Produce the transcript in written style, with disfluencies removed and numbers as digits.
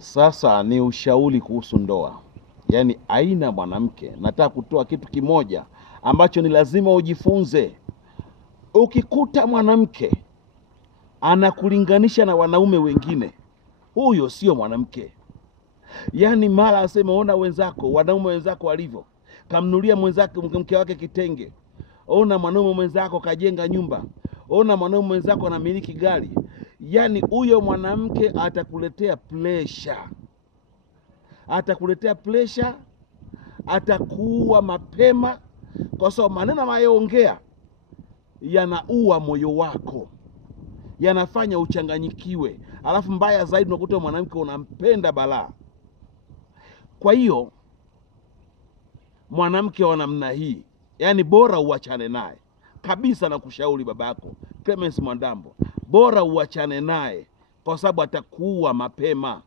Sasa ni ushauri kuhusu ndoa. Yaani aina mwanamke, nataka kutoa kitu kimoja ambacho ni lazima ujifunze. Ukikuta mwanamke anakulinganisha na wanaume wengine, huyo sio mwanamke. Yaani mara aseme ona wenzako, wanaume wenzako walivyo. Kamnulia mwenzake mke wake kitenge. Ona mwanaume mwenzako kajenga nyumba. Ona mwanaume mwenzako anamiliki gari. Yaani huyo mwanamke atakuletea pressure. Atakuletea pressure, atakuua mapema, kwa sababu maneno anayoongea yanaua moyo wako, yanafanya uchanganyikiwe. Alafu mbaya zaidi unakuta mwanamke unampenda balaa. Kwa hiyo mwanamke wa namna hii, yani bora uachane naye kabisa. Na kushauri babako Clemence Mwandambo, bora uachane naye kwa sababu atakuua mapema.